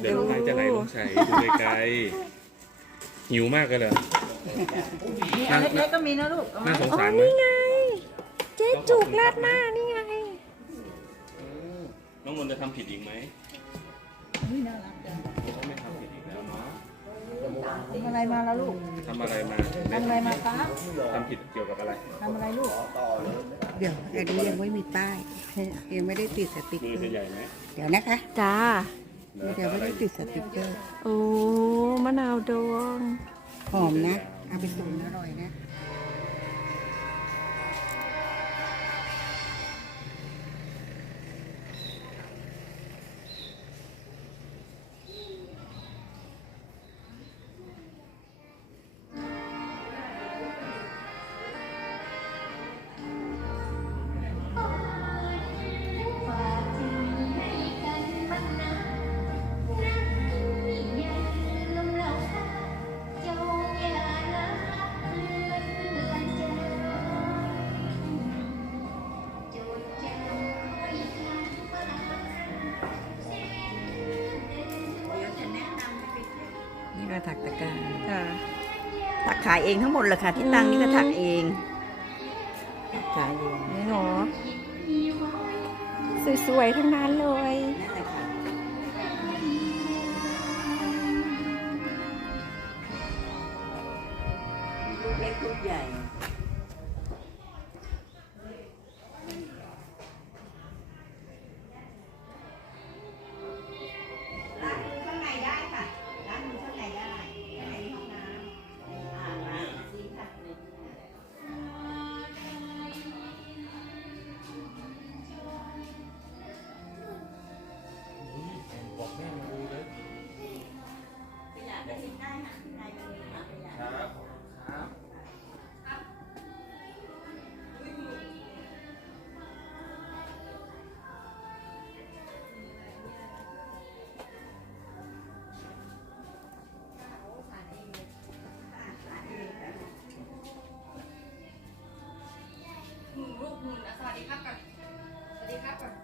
เดี๋ยวน้ำลายจะไหลลงใส่ดูไกลๆหิวมากเลยเหรอนี่อันเล็กๆก็มีนะลูกเอาน่ามาสงอ๋อสารไหมนี่ไง เจ๊จุกราดหน้านี่ไง น้องมนต์จะทำผิดอีกไหมนี่น่ารักจังเขาไม่ทำผิดอีกแล้วเนาะทำอะไรมาแล้วลูกทำอะไรมาทำอะไรมาคะทำผิดเกี่ยวกับอะไร ทำอะไรลูกเดี๋ยวอันนี้ยังไม่มีป้ายยังไม่ได้ติดสติกมืเกออจะร์ใหญ่ไหมเดี๋ยวนะคะ จ้า เดี๋ยวไม่ได้ติดสติกเกอร์ โอ้ มะนาวดอง หอมนะ เอาไปตุ๋นอร่อยนะ ถักตะกร้าค่ะถักขายเองทั้งหมดเลยค่ะ ที่ตั้งนี่ก็ถักเองถักขายเองนี่หรอสวยๆทั้งนั้นเลย หมุนสวัสดีครับก่อสวัสดีครับก่อ